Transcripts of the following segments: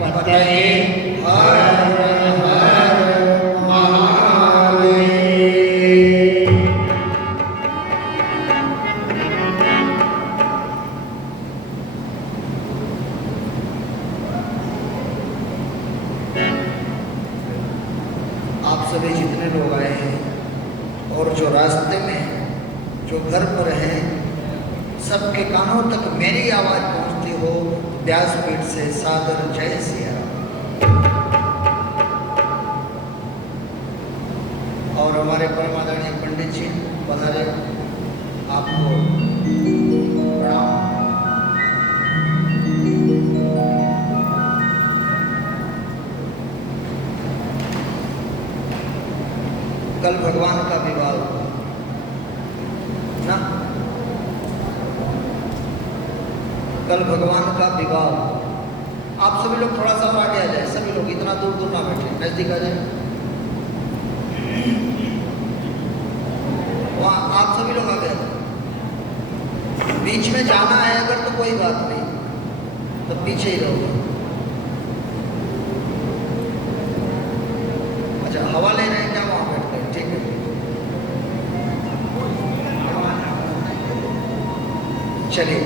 पतये हर हर महादेव। आप सभी जितने लोग आए हैं और जो रास्ते में जो घर पर हैं, सबके कानों तक मेरी आवाज पहुंचती हो, व्यासपीठ से सादर जय सिया राम। और हमारे परमादरणीय पंडित जी पधारे, आपको प्रणाम। कल भगवान का विवाह हुआ ना, कल भगवान का विवाह। आप सभी लोग थोड़ा सा और आगे आ जाए, सभी लोग इतना दूर दूर ना बैठे, नजदीक आ जाए। वहाँ आप सभी लोग आ गए, बीच में जाना है अगर तो कोई बात नहीं, तो पीछे ही रहोगे। अच्छा, हवा ले रहे हैं क्या वहाँ बैठ कर? ठीक है, चलिए।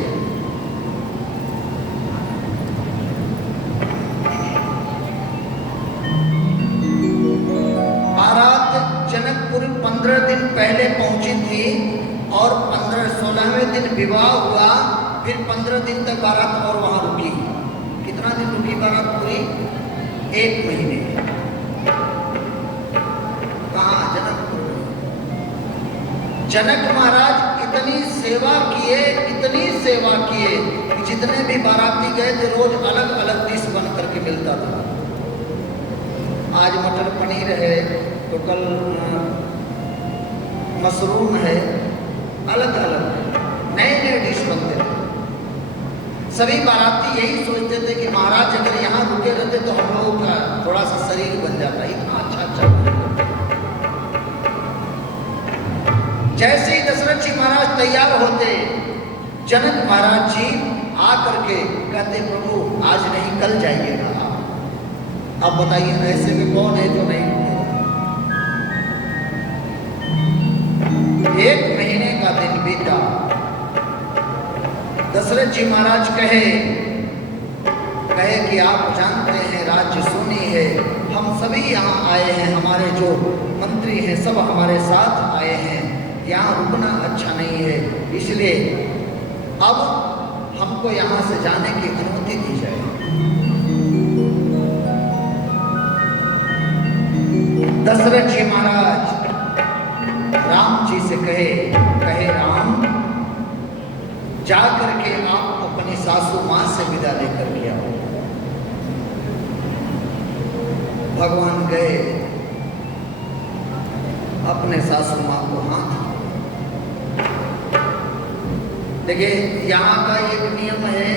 जनकपुर 15 दिन पहले पहुंची थी और 16वें दिन विवाह हुआ। फिर 15 दिन तक बारात और वहां रुकी। कितना दिन रुकी बारात पूरी? 1 महीने। कहाँ? जनकपुर में। जनक महाराज इतनी सेवा किए, इतनी सेवा किए कि जितने भी बाराती गए थे रोज अलग अलग डिश बन करके मिलता था। आज मटर पनीर है तो कल मशरूम है, अलग अलग नए नए डिश बनते थे। सभी बाराती यही सोचते थे कि महाराज अगर यहाँ रुके रहते तो हम लोगों का थोड़ा सा शरीर बन जाता। इतना अच्छा अच्छा। जैसे ही दशरथ जी महाराज तैयार होते, जनक महाराज जी आकर के कहते, प्रभु आज नहीं कल जाइएगा। अब बताइए ऐसे में कौन है जो नहीं? 1 महीने का दिन बीता। दशरथ जी महाराज कहे कि आप जानते हैं राज्य सोनी है, हम सभी यहाँ आए हैं, हमारे जो मंत्री हैं सब हमारे साथ आए हैं, यहाँ रुकना अच्छा नहीं है, इसलिए अब हमको यहाँ से जाने की अनुमति दी जाए। दशरथ जी महाराज राम जी से कहे राम, जा करके आप अपनी सासू मां से विदा लेकर के आओ। भगवान गए, अपने सासू मां को हाथ। देखिए यहाँ का एक नियम है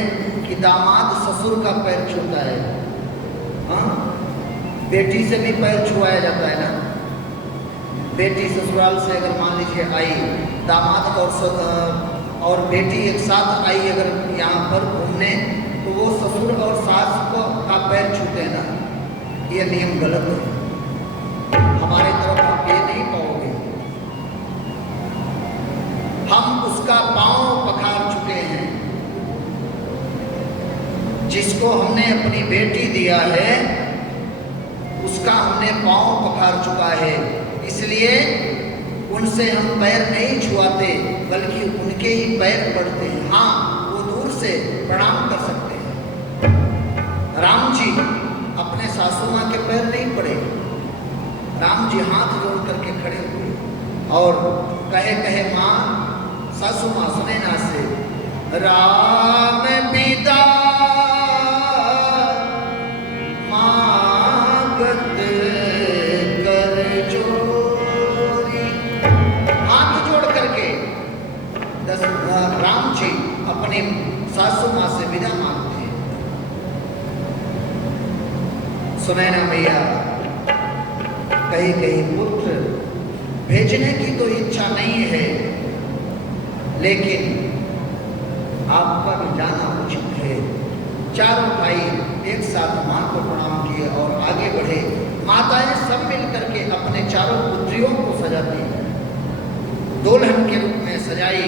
कि दामाद ससुर का पैर छूता है। हाँ, बेटी से भी पैर छुआया जाता है ना। बेटी ससुराल से अगर मान लीजिए आई, दामाद और बेटी एक साथ आई अगर यहाँ पर घूमने, तो वो ससुर और सास को का पैर छूते हैं ना, ये नियम गलत है। हमारे तरफ आप ये नहीं पाओगे। हम उसका पांव पखार चुके हैं। जिसको हमने अपनी बेटी दिया है उसका हमने पांव पखार चुका है, इसलिए उनसे हम पैर नहीं छुआते, बल्कि उनके ही पैर पड़ते हैं। हाँ, वो दूर से प्रणाम कर सकते हैं। राम जी अपने सासू माँ के पैर नहीं पड़े। राम जी हाथ जोड़ करके खड़े हुए और कहे माँ, सासू माँ सुने ना से, राम पिता राम जी अपने सासू माँ से विदा मांगते हैं। सुनैना मैया कहीं पुत्र भेजने की तो इच्छा नहीं है, लेकिन आपका भी जाना उचित है। चारों भाई एक साथ माँ को प्रणाम किए और आगे बढ़े। माताएं सब मिल करके अपने चारों पुत्रियों को सजाती हैं, दुल्हन के रूप में सजाई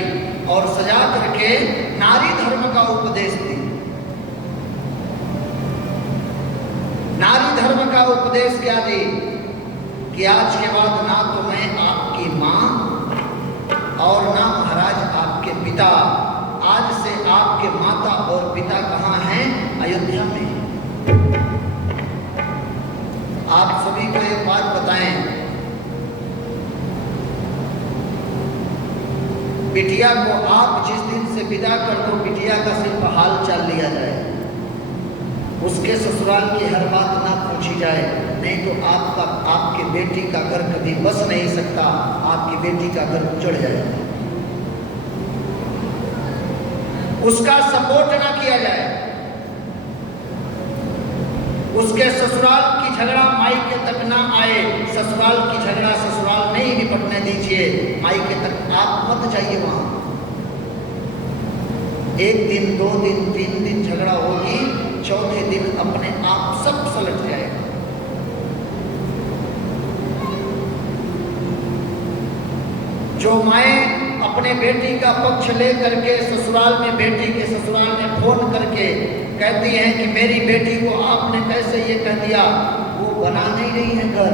और सजा करके नारी धर्म का उपदेश दी। नारी धर्म का उपदेश क्या दी कि आज के बाद ना तो मैं आपकी माँ और ना महाराज आपके पिता, आज से आपके माता और पिता कहाँ हैं? अयोध्या में। आप सभी को एक बात बताएं, बिटिया को आप जिस दिन से विदा कर दो, बिटिया का सिर्फ हाल चाल लिया जाए, उसके ससुराल की हर बात ना पूछी जाए, नहीं तो आपकी बेटी का घर कभी बस नहीं सकता, आपकी बेटी का घर उजड़ जाएगा। उसका सपोर्ट ना किया जाए, उसके ससुराल की झगड़ा मायके तक ना आए, ससुराल की झगड़ा ससुराल नहीं निपटने दीजिए, मायके तक आप मत जाइए वहां। एक दिन, 2 दिन, 3 दिन झगड़ा होगी, चौथे दिन अपने आप सब सलट जाएगा। जो माए अपने बेटी का पक्ष ले करके ससुराल में, बेटी के ससुराल में फोन करके कहती हैं कि मेरी बेटी को आपने कैसे ये कह दिया, वो बना नहीं रही है घर।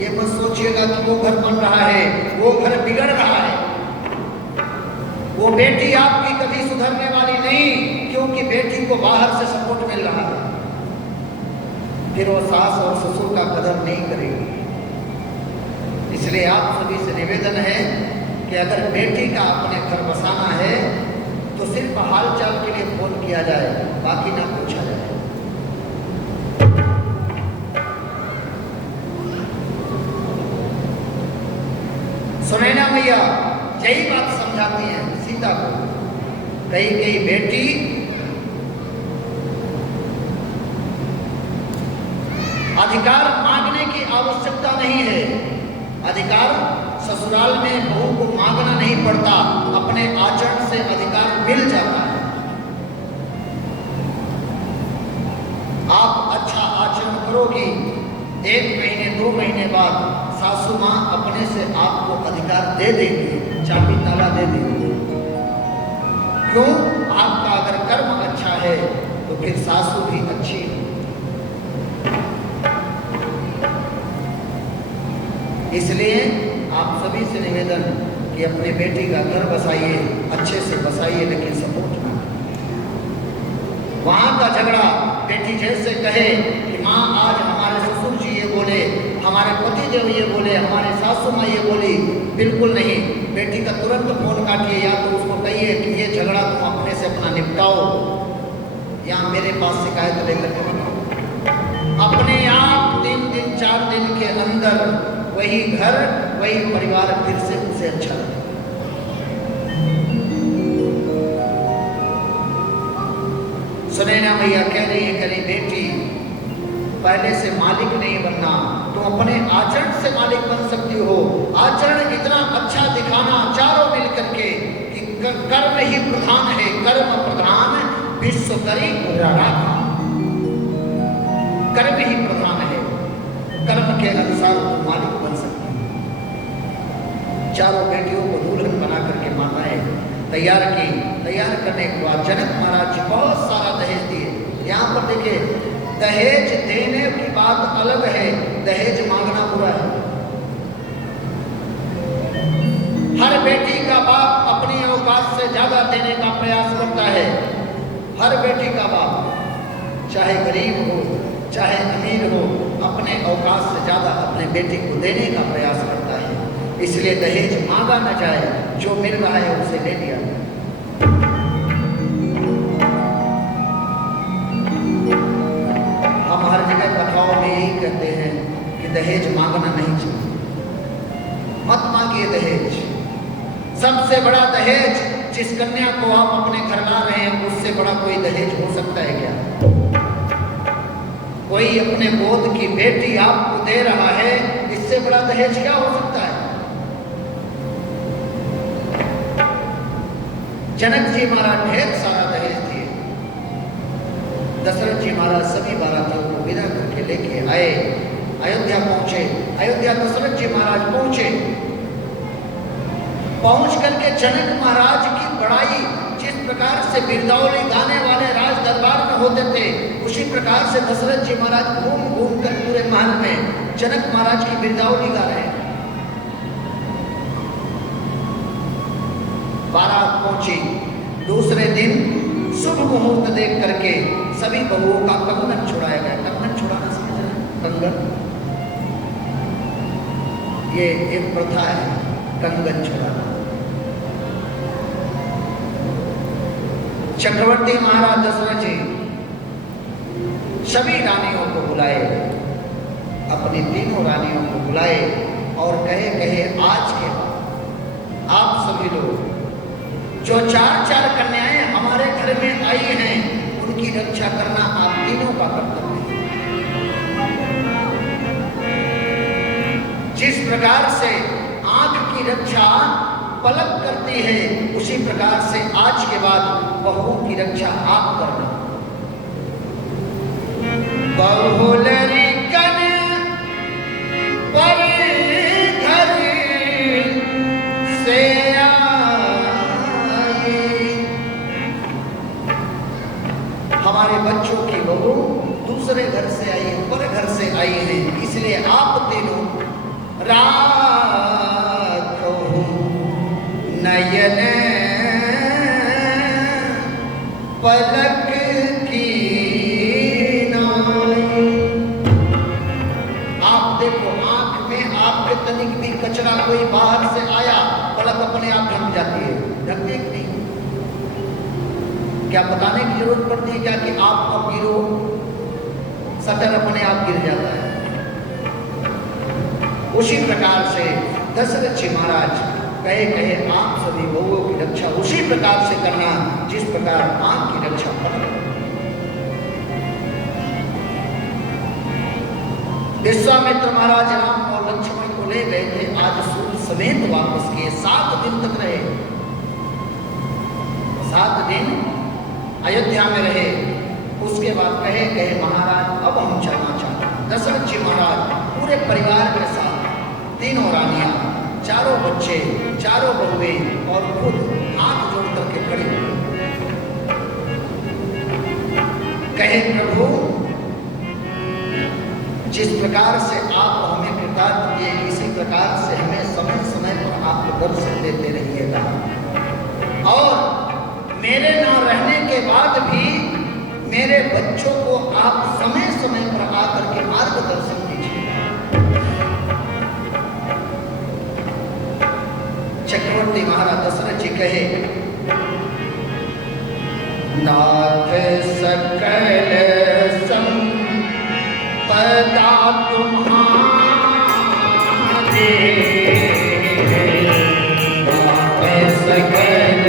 ये मत सोचिएगा कि वो घर बन रहा है, वो घर बिगड़ रहा है। वो बेटी आपकी कभी सुधरने वाली नहीं, क्योंकि बेटी को बाहर से सपोर्ट मिल रहा है, फिर वो सास और ससुर का कदर नहीं करेगी। इसलिए आप सभी से निवेदन है कि अगर बेटी का अपने घर बसाना है तो सिर्फ हाल चाल के लिए फोन किया जाए, बाकी ना पूछा जाए। सुनैना मैया यही बात समझाती हैं सीता को। कई बेटी अधिकार मांगने की आवश्यकता नहीं है, अधिकार ससुराल में बहू को मांगना नहीं पड़ता, अपने आचरण से अधिकार मिल जाता है। आप अच्छा आचरण करोगी, 1 महीने 2 महीने बाद सासू माँ अपने से आपको अधिकार दे देगी, चाबी ताला दे देगी। क्यों? आपका अगर कर्म अच्छा है तो फिर सासू भी अच्छी है। इसलिए आप सभी से निवेदन कि अपने बेटी का घर बसाइए, अच्छे से बसाइए, लेकिन सपोर्ट ना। वहां का झगड़ा बेटी जैसे कहे कि माँ आज हमारे ससुर जी ये बोले, हमारे पति देव ये बोले, हमारे सासू माँ ये बोली, बिल्कुल नहीं। बेटी का तुरंत फोन काटिए, या तो उसको कहिए कि ये झगड़ा तुम अपने से अपना निपटाओ, या मेरे पास शिकायत लेकर के अपने आप 3 दिन 4 दिन के अंदर वही घर, वही परिवार फिर से उसे अच्छा लगे। सुनैना मैया कह रही है, कह रही बेटी पहले से मालिक नहीं बनना, तुम अपने आचरण से मालिक बन सकती हो। आचरण इतना अच्छा दिखाना चारों मिल करके कि कर्म ही प्रधान है, कर्म प्रधान विश्व करी राखा। कर्म ही प्रधान है, कर्म के अनुसार तुम मालिक बन सकती हो। चारों बेटियों को दुल्हन बना करके माताएं तैयार की। तैयार करने के बाद जनक महाराज जी बहुत सारा दहेज दिए। यहाँ पर देखिए, दहेज देने की बात अलग है, दहेज मांगना बुरा है। हर बेटी का बाप अपनी औकात से ज्यादा देने का प्रयास करता है। हर बेटी का बाप, चाहे गरीब हो चाहे अमीर हो, अपने औकात से ज्यादा अपने बेटी को देने का प्रयास करता है। इसलिए दहेज मांगा न जाए, जो मिल रहा है उसे ले लिया। हम हर जगह कथाओं में यही कहते हैं कि दहेज मांगना नहीं चाहिए, मत मांगिए दहेज। सबसे बड़ा दहेज जिस कन्या को आप अपने घर ला रहे हैं, उससे बड़ा कोई दहेज हो सकता है क्या? कोई अपने गोद की बेटी आपको दे रहा है, इससे बड़ा दहेज क्या हो सकता है? जनक जी महाराज ढेर सारा दहेज दिए। दशरथ जी महाराज सभी बारातियों को विदा करके लेके आए, अयोध्या पहुंचे। अयोध्या दशरथ जी महाराज पहुंचे। पहुंच करके जनक महाराज की बड़ाई जिस प्रकार से बिरदावली गाने वाले राज दरबार में होते थे, उसी प्रकार से दशरथ जी महाराज घूम घूम कर पूरे महल में जनक महाराज की बिरदावली गा रहे हैं। बारात पहुंची। दूसरे दिन शुभ मुहूर्त देख करके सभी बहुओं का कंगन छुड़ाया गया। कंगन छुड़ाना समझ रहे हैं? कंगन ये एक प्रथा है, कंगन छुड़ाना। चक्रवर्ती महाराज दशरथ जी सभी रानियों को बुलाए, अपनी तीनों रानियों को बुलाए और कहे आज के बाद आप सभी लोग जो चार कन्याएं हमारे घर में आई हैं, उनकी रक्षा करना आप तीनों का कर्तव्य है। जिस प्रकार से आंख की रक्षा पलक करती है, उसी प्रकार से आज के बाद बहुओं की रक्षा आप करना। बहुलरी कन पर घर से हमारे बच्चों की बहू दूसरे घर से आई है, पर घर से आई है, इसलिए आप तीनों राखो नयन पलक की नाई। आप देखो आंख में आपके तनिक भी कचरा कोई बाहर से आया, पलक अपने आप ढक जाती है, ढकती है नहीं? क्या बताने की जरूरत पड़ती है क्या कि आप अब गिरो, सटर अपने आप गिर जाता है। उसी प्रकार से दशरथ जी महाराज कहे आप सभी बहुओं की रक्षा उसी प्रकार से करना जिस प्रकार आंख की रक्षा करना। विश्वामित्र महाराज राम और लक्ष्मण को ले गए थे, आज सूर्य समेत वापस किए। 7 दिन तक रहे, 7 दिन अयोध्या में रहे। उसके बाद कहे महाराज अब हम चलना चाहते हैं। दशरथ जी महाराज पूरे परिवार के साथ, तीनों रानियां, चारों बच्चे, चारों बहुएं और खुद हाथ जोड़ करके खड़े हुए। कहे प्रभु जिस प्रकार से आप हमें कृतार्थ किए, इसी प्रकार से हमें समय समय पर आप दर्शन देते रहिएगा और मेरे न रहने के बाद भी मेरे बच्चों को आप समय समय पर आकर के मार्गदर्शन दीजिए। चक्रवर्ती महाराज दशरथ जी कहे नाथ सकल संपदा तुम्हारे, नाथ सकल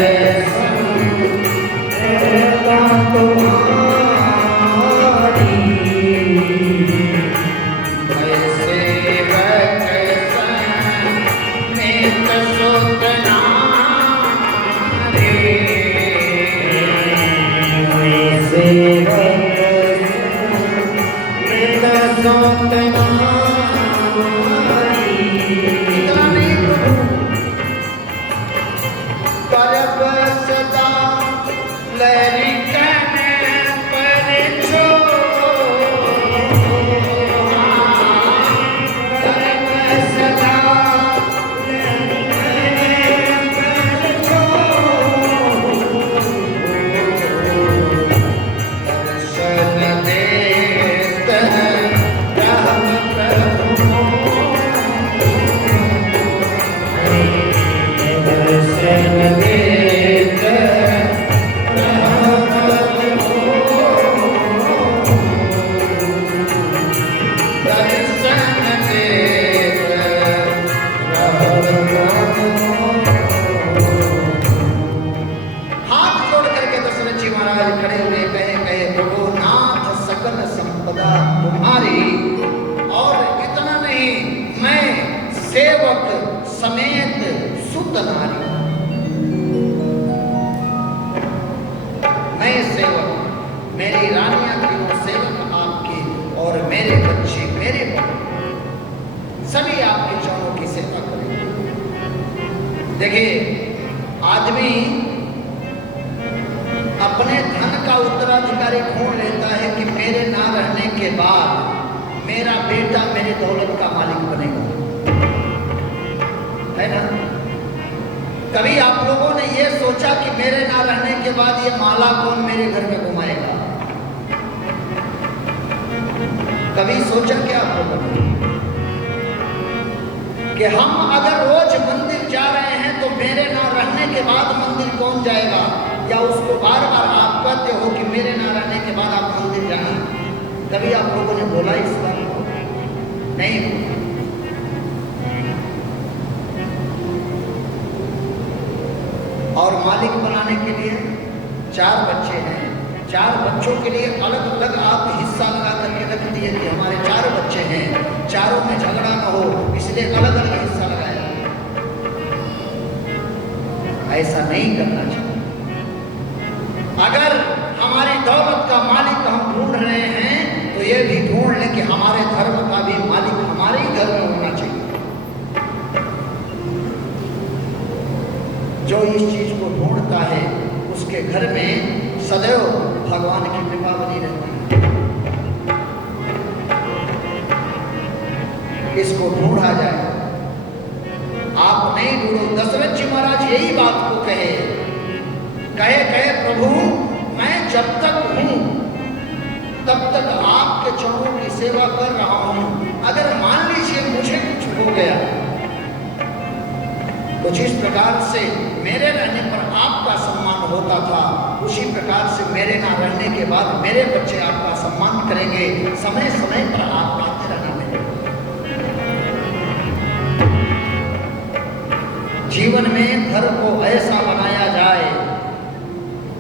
समेत सुत नारी, मैं सेवक, मेरी रानियां आदमी अपने धन का उत्तराधिकारी ढूंढ लेता है कि मेरे ना रहने के बाद मेरा बेटा मेरे दौलत का मालिक बनेगा, है ना। कभी आप लोगों ने ये सोचा कि मेरे ना रहने के बाद ये माला कौन मेरे घर में घुमाएगा? कभी सोचा क्या आप लोगों ने कि हम अगर रोज मंदिर जा रहे हैं तो मेरे ना रहने के बाद मंदिर कौन जाएगा? या उसको बार बार आप कहते हो कि मेरे ना रहने के बाद आप मंदिर जाना? कभी आप लोगों ने बोला इस बात को? नहीं। और मालिक बनाने के लिए 4 बच्चे हैं, 4 बच्चों के लिए अलग अलग आप हिस्सा लगा करके रख दिए कि हमारे 4 बच्चे हैं, चारों में झगड़ा न हो इसलिए अलग अलग हिस्सा लगाया। ऐसा नहीं करना चाहिए। अगर हमारी दौलत का मालिक हम ढूंढ रहे हैं तो ये भी ढूंढ लें कि हमारे धर्म का भी मालिक हमारे ही घर में होना चाहिए, जो इस चीज को ढूंढता है उसके घर में सदैव भगवान की कृपा बनी रहती है। इसको ढूंढा जाए। आप नहीं ढूंढो। दशरथ जी महाराज यही बात को कहे प्रभु मैं जब तक हूं तब तक आपके चरणों की सेवा कर रहा हूं, अगर मान लीजिए मुझे कुछ हो गया तो जिस प्रकार से मेरे रहने पर आपका सम्मान होता था उसी प्रकार से मेरे ना रहने के बाद मेरे बच्चे आपका सम्मान करेंगे। समय समय पर आप आते रहना। मेरे जीवन में घर को ऐसा बनाया जाए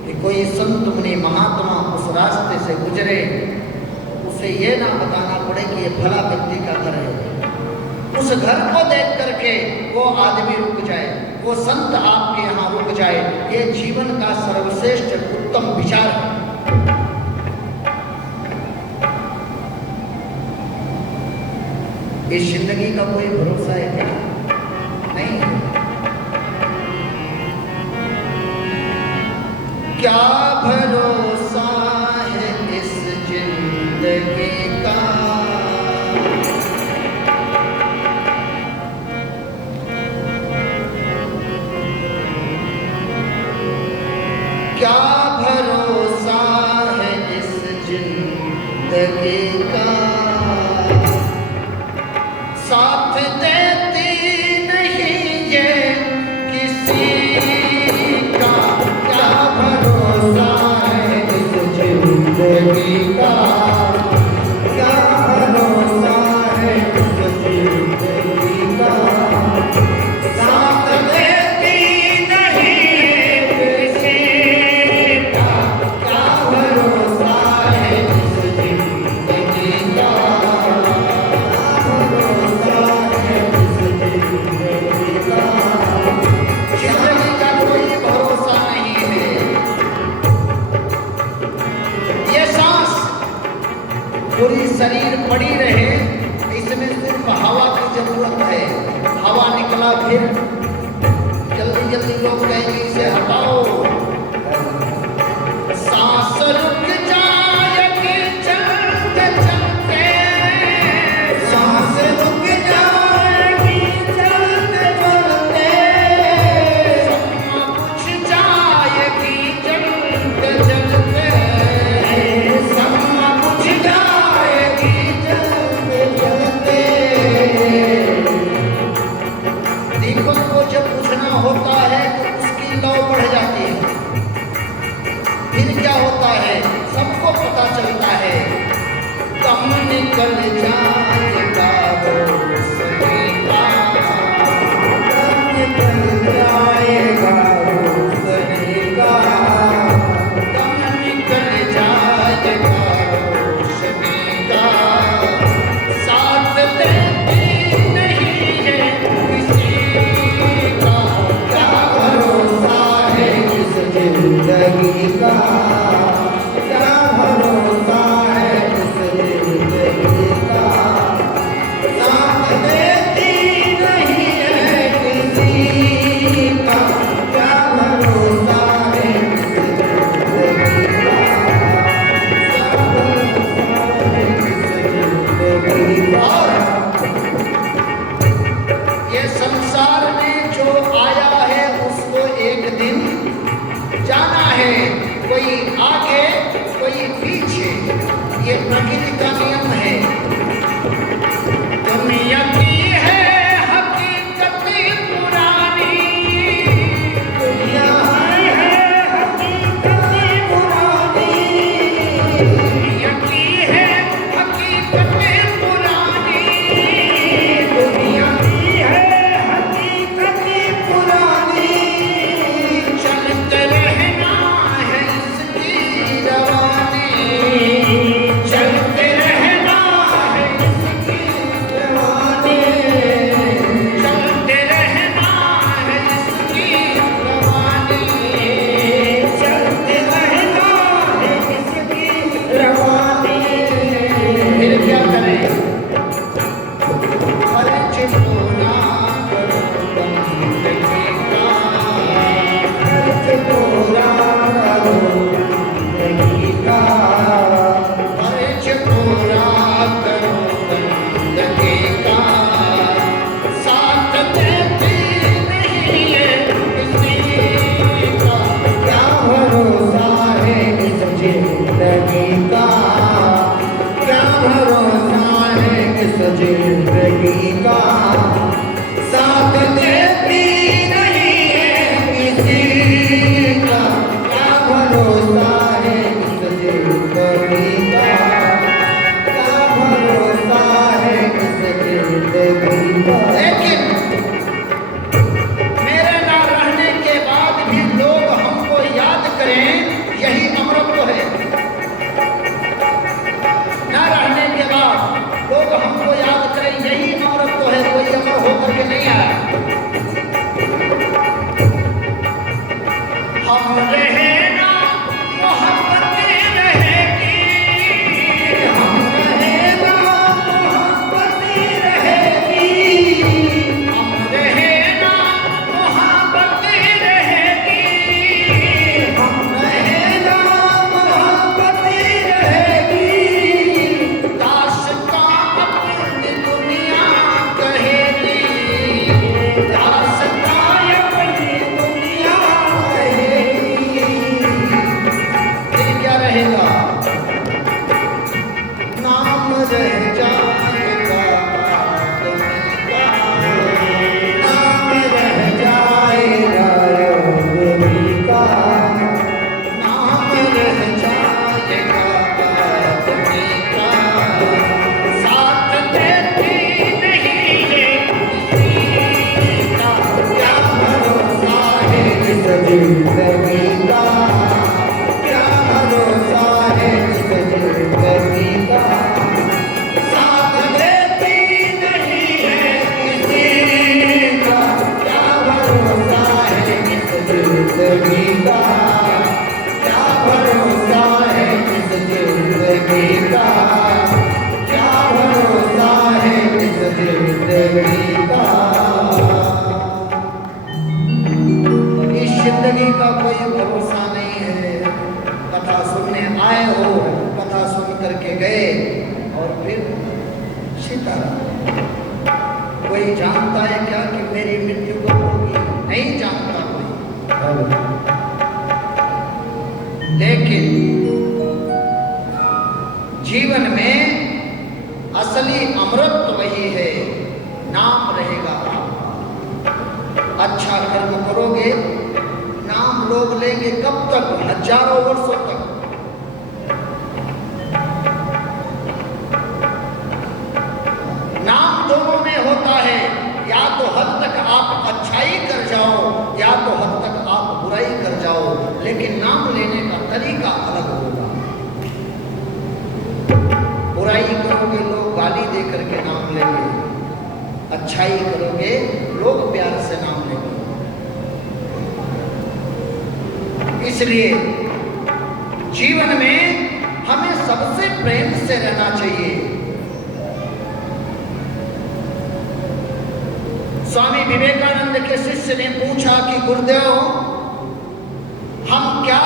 कि कोई संत मुनि महात्मा उस रास्ते से गुजरे, उसे ये ना बताना पड़े कि ये भला व्यक्ति का घर है। उस घर को देख करके वो आदमी रुक जाए, वो संत आपके यहाँ रुक जाए। ये जीवन का सर्वश्रेष्ठ उत्तम विचार है। इस जिंदगी का कोई भरोसा है क्या? नहीं। क्या भरोसा है इस जिंदगी का, क्या भरोसा है इस जिंदगी का, साथ देती नहीं ये किसी का, क्या भरोसा है इस जिंदगी का, क्या भरोसा है इस जिंदगी का, साथ देती नहीं किसी का, क्या भरोसा है इस जिंदगी का, भरोसा है इस जिंदगी का। जिंदगी का कोई भरोसा नहीं है। ये सांस पूरी शरीर पड़ी रहे, इसमें सिर्फ हवा की जरूरत है। हवा निकला फिर जल्दी जल्दी लोग कहेंगे इसे हटाओ। सांस रुक जाएगी चलते चलते, सांस रुक जाएगी चलते चलते, सपना बुझ जाएगी चलते चलते, सपना बुझ जाएगी चलते चलते। दीपक को जब बुझना होता है तो उसकी लौ बढ़ जाती है। फिर क्या होता है सबको पता चलता है, कम निकल जाएगा रोशनी का, कम निकल जाएगा रोशनी का, कम निकल जाएगा रोशनी का, साथ देती नहीं है किसी का, क्या भरोसा है इस जिंदगी का, क्या भरोसा है इस जिंदगी का, साथ देती नहीं है किसी का, क्या भरोसा आगे कोई पीछे, ये प्रकृति का नियम है। दुनिया की है हकीकत पुरानी, दुनिया है हकीकत पुरानी, दुनिया की है हकीकत पुरानी, दुनिया की है हकीकत पुरानी। चलते रहना है इसकी रवानी, चलते रहना है इसकी रवानी, चलते रहना है इसकी रवानी, चलते रहना है इसकी रवानी। फिर क्या करें? खर्च पूरा करो बंदगी का, खर्च पूरा करो बंदगी का, खर्च पूरा करो बंदगी का। साथ देती नहीं है किसी का, क्या भरोसा है इस जिंदगी का, क्या भरोसा है इस जिंदगी का। साथ देती नहीं है किसी का, क्या भरोसा है इस जिंदगी का, क्या भरोसा है इस जिंदगी का। लेकिन मेरे ना रहने के बाद भी लोग हमको याद करें, यही अमृत है। ना रहने के बाद लोग हमको याद करें, यही अमृत तो है। कोई अमर होकर के नहीं आया। हम रहे ना मोहब्बत रहेगी, हम रहे ना मोहब्बत रहेगी, हम रहे ना मोहब्बत रहेगी, हम रहे ना मोहब्बत रहेगी। दास्तां अपनी दुनिया कहेगी, दास्तां अपनी दुनिया कहेगी। फिर क्या रहेगा? नाम रह जाएगा आदमी का, नाम रह जाएगा आदमी का, नाम रह जाएगा आदमी का। साथ देती नहीं है किसी का, क्या भरोसा है इस जिंदगी का, क्या भरोसा है इस जिंदगी का। साथ देती नहीं है किसी का, क्या भरोसा है इस जिंदगी का, क्या भरोसा है इस जिंदगी का, क्या भरोसा है इस जिंदगी का। इस जिंदगी का कोई भरोसा नहीं है। कथा सुनने आए हो, कथा सुन करके गए और फिर सीताराम। कोई जानता है क्या कि मेरी मृत्यु कब होगी? नहीं जानता कोई। लेकिन जीवन में असली अमृत वही है, नाम रहेगा आपका। अच्छा कर्म करोगे, नाम लोग लेंगे कब तक? हजारों वर्षों तक। नाम दोनों में होता है, या तो हद तक आप अच्छाई कर जाओ, या तो हद तक आप बुराई कर जाओ, लेकिन नाम लेने का तरीका अलग होगा। बुराई करोगे लोग गाली दे करके नाम लेंगे, अच्छाई करोगे लोग प्यार से नाम लेंगे। इसलिए जीवन में हमें सबसे प्रेम से रहना चाहिए। स्वामी विवेकानंद के शिष्य ने पूछा कि गुरुदेव, हम क्या